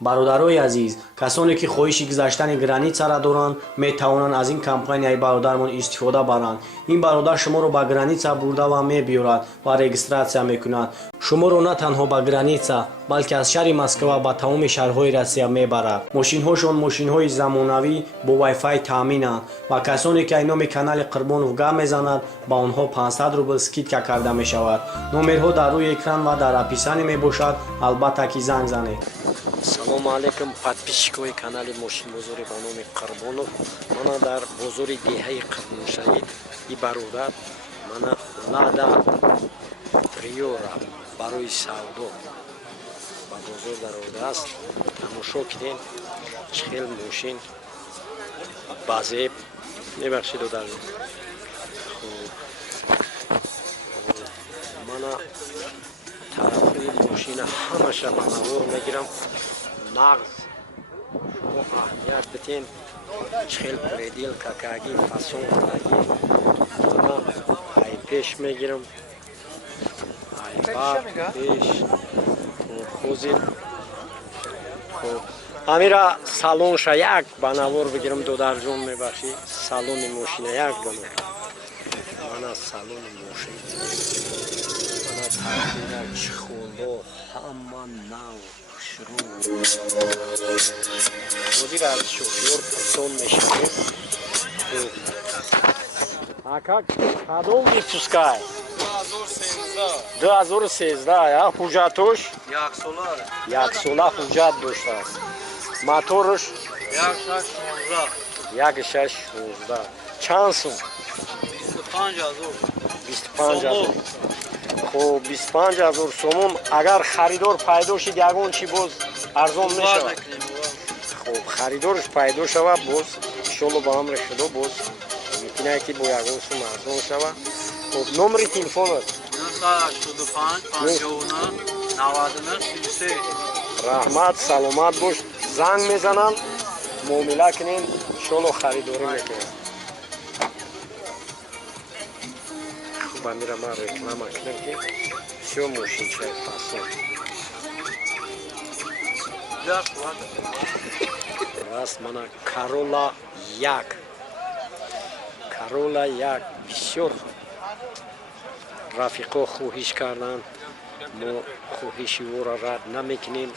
бародарои азиз, касоне ки хоҳиши гузаштани границаро доранд метавонанд аз ин компанияи бародармон истифода баранд. Ин бародар шуморо ба граница бурда ва мебиёрад ва регистратсия мекунад. шуморо на танҳо ба граница, балки аз шаҳри Москва ба тамоми шаҳрҳои Россия мебарад. мошинҳошон мошинҳои замонавӣ бо вайфай таъминанд ва касоне ки айноми канали Қурбонов гап мезананд ба онҳо 500 рубл скидка карда мешавад. номерҳо дар рӯи экран ва дар описание мебошад, албатта ки занг занед. салому алайкум подписчикои канали мошинбозори ба номи Қурбонов. мана дар бозори деҳаи Қадимшаҳид и бародар мана лада приора барои савдо ба бозор даромадааст. тамошо кунед чӣ хел мошин ба зеб мебахшед дар мана тарафҳои мошина ҳамаша ба навор мегирам. нағз шумо аҳамият битен чӣ хел пределка кагин фасон кагин мана ай пеш мегирам ай бак пеш ҳозир ҳамира салонша як ба навор бигирам додарҷон мебахшӣ салони мошина як дона мана салони мошин мана таъмира чихоло ҳама нав шурӯ ҳозир аз шофёр пурсон мешавем. ака кадом випускай 2013 ҳуҷҷатош яксола ҳуҷҷат доштааст. моторш 1616 чанд сум 25000 хоб 25000 сомон. агар харидор пайдо шид ягон чи боз арзон мешавад. хоб харидорш пайдо шавад боз иншоалло ба ҳам решудо боз мумкинае ки бо ягон сум арзон шавад. хоб номери телефонат 985 раҳмат саломат бош. занг мезананд муомила кунем иншоалло харидорӣ мекунем. хуб амира ман реклама кунам ки всё мошинчаи фасон раст. мана Corolla 1 бисёр рафиқо хоҳиш карданд, мо хоҳиши ӯро рад намекунем.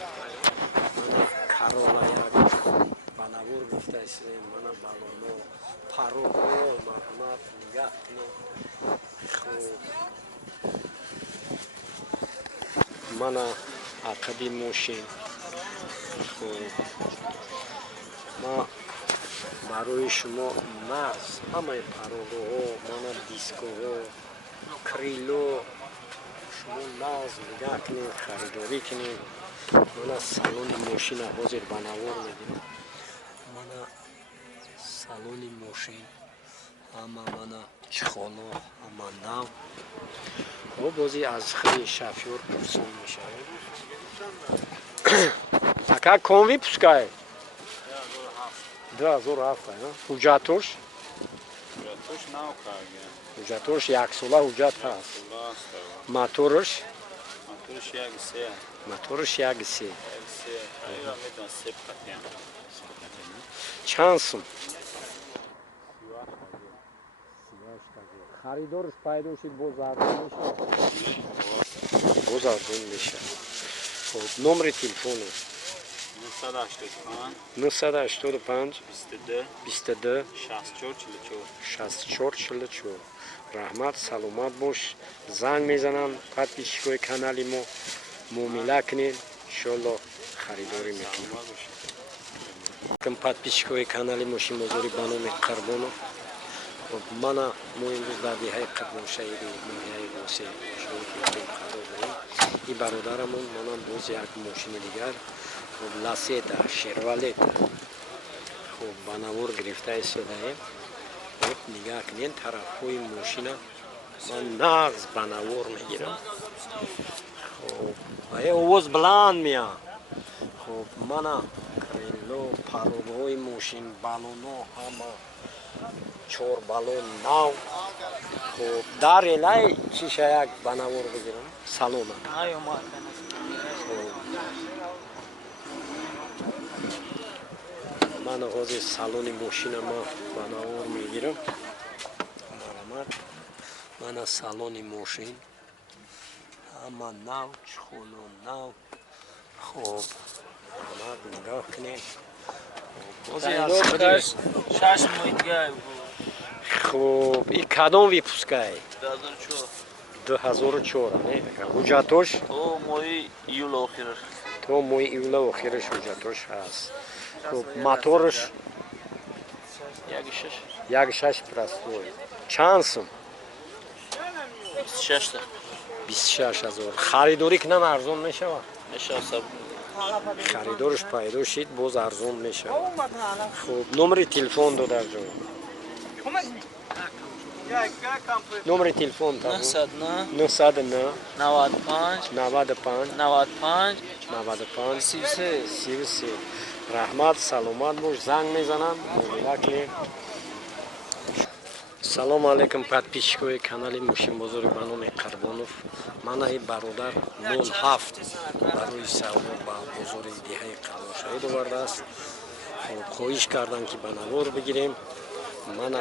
мана Corolla 1 ба навор гирифта истодем. мана балоно пароҳо марҳамат нигаҳ кунем. мана ақаби мошин ма барои шумо нағз ҳамаи пароҳоҳо мана дискоҳо крило шумо нағз нигаҳ кунед харидорӣ кунед. мана салони мошина ҳозир ба навор мегирам. мана салони мошин ҳама мана чихоло ҳама нав бози аз хели шофёр пурсон мешавем. ака кон випускай 2007 ҳуҷҷатош ҳуҷҷатош яксола ҳуҷҷат ҳаст. моторш 1.3 чанд сум харидорш пайдо шид боз арзон мешавад. боз арзон мешавад. хоб номери телефону 985 22 6444. раҳмат саломат бош. занг мезанам подписчикои канали мо муомила кунед иншоалло харидорӣ мекунем. подписчикои канали мошинбозори ба номи Қурбонов. мана мо имрӯз дар деҳаи Қадимшаҳиди ноҳияи Восӣ шоҳи қарор дорем. ин бародарамон мана боз як мошини дигар ласета шервалета хуб ба навор гирифта истодаем. хуб нигаҳ кунед тарафҳои мошина ман нағз ба навор мегирам. хуб овоз бланд меа. хуб мана крило пароҳои мошин балоно ҳама чор балон нав. хуб дар элай шиша як ба навор бигирам салона. мана ҳозир салони мошина ма банавор мегирам. Марамад мана салони мошин ҳама нав, чухоло нав. хуб марамад нигоҳ кунед. хуб и кадом випускай 2004 не ҳуҷҷатош то моҳи июла охираш ҳуҷҷатош ҳаст. хуб мотораш 1.6 простой чанд сум 26000 харидорӣ кунам арзон мешавад харидораш пайдо шид боз арзон мешавад. хуб номери телефон додарҷон номери телефон 909 95 33 раҳмат саломат бош занг мезанам муомила. салому алайкум подписчикои канали мошинбозори ба номи Қарбонов. Манаи бародар 07 барои савдо ба бозори деҳаи Қалошаҳид овардааст. хоҳиш кардам ки ба навор бигирем. мана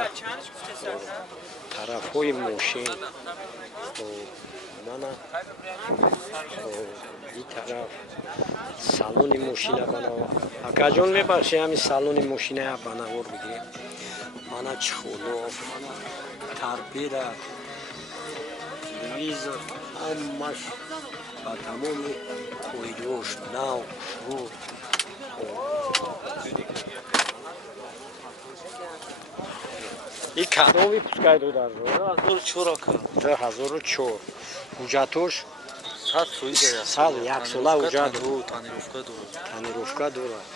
тарафҳои мошин мана ин тараф салони мошина ба навор. акаҷон мебахши ҳами салони мошиная ба навор бигирем. мана чихоло торпеда телевизор ҳамаш ба тамоми қоидош нав шур. и кадом випускай додар 2004 ҳуҷҷатош 101 сола ҳуҷҷат танировка дорад.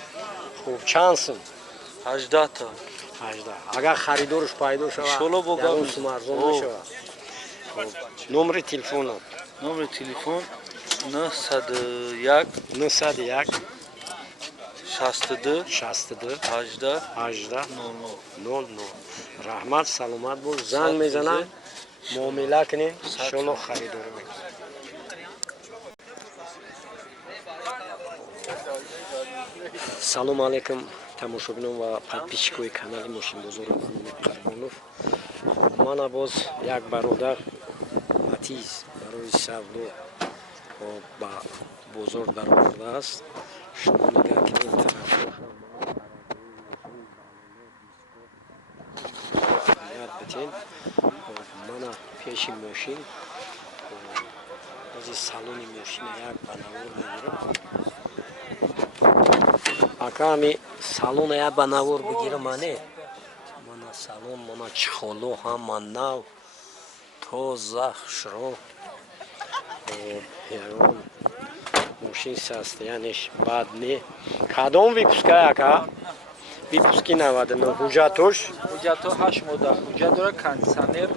хуб чанд сум 18. агар харидораш пайдо шавад ягон сум арзон мешавад. номери телефон 901 62 18 00. раҳмат саломат бош занг мезанам муомила кунем иншоалло харидор мекунем. салому алайкум тамошобинон ва подписчикои канали мошинбозори ба номи Қарбонов. мана боз як бародар атиз барои савдо ба бозор даромадааст. шумо нигоҳ кунед тарафҳо мана пеши мошин ози салони мошина як ба навор мегирам. аками салона як ба навор бигирам ане. мана салон мана чихоло ҳама нав тоза хушро. ягон мошин состоянияш бад не. кадом випускай ака випуски 99 ҳуҷҷатош 8 мода ҳуҷҷат дора кондитсионер.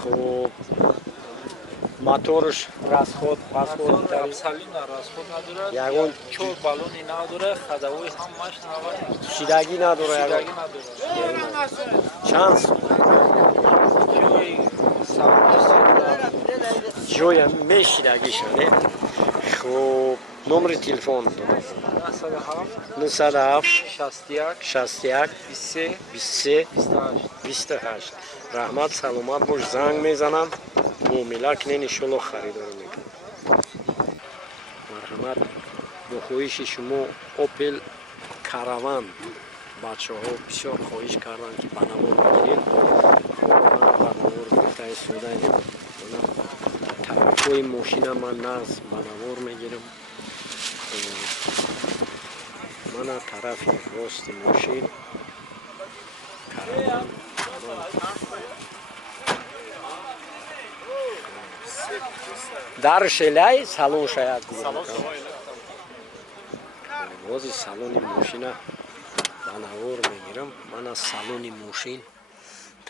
хуб мотораш расход пасход абсолютно расход надорад. ягон 4 балони надорад. хадавои ҳамаш навад. шидагӣ надорад. чанд сум ҷоя мешидагишане. хуб номери телефон 907 61 23 28. раҳмат саломат бош занг мезанам муомила кунен иншоалло харидор мекунем. марҳамат бо хоҳиши шумо Opel Caravan бачаҳо бисёр хоҳиш карданд ки ба навор бигирем. ба навор гуфтаи содагӣ тарафҳои мошина ман нағз ба навор мегирам. мана тарафи рости мошин Caravan дар шелай салон шаяд бози салони мошина ба навор мегирам. мана салони мошин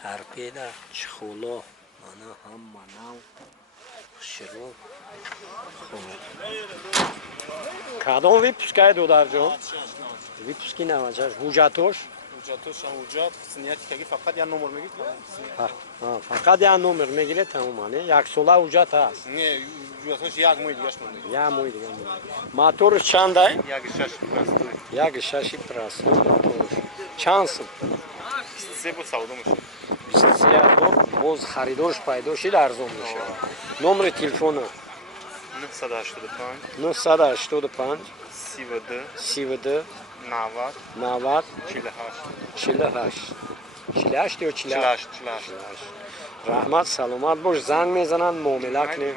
торпеда чихоло мана ҳама нав широ. кадом випускай додарҷон випуски 96 ҳуҷҷатош حجتش حجت سنیتی که فقط یه نمر میگید فقط یه نمر میگیره تمامانه یک ساله اوجت هست نه حجتش یک ماه دیگه شمونده یه ماه دیگه موتورش چند است؟ یک شش پرستوی یک شاشی پرستو موتورش چند سال؟ سه بود سودا میشه 23 هزار باز خریدارش پیدا شد ارزان میشه نمر تلفن 985 985 32 32 90 90 48 48 یا 48 48 رحمت سلامت باش زنگ میزنن معامله کنیم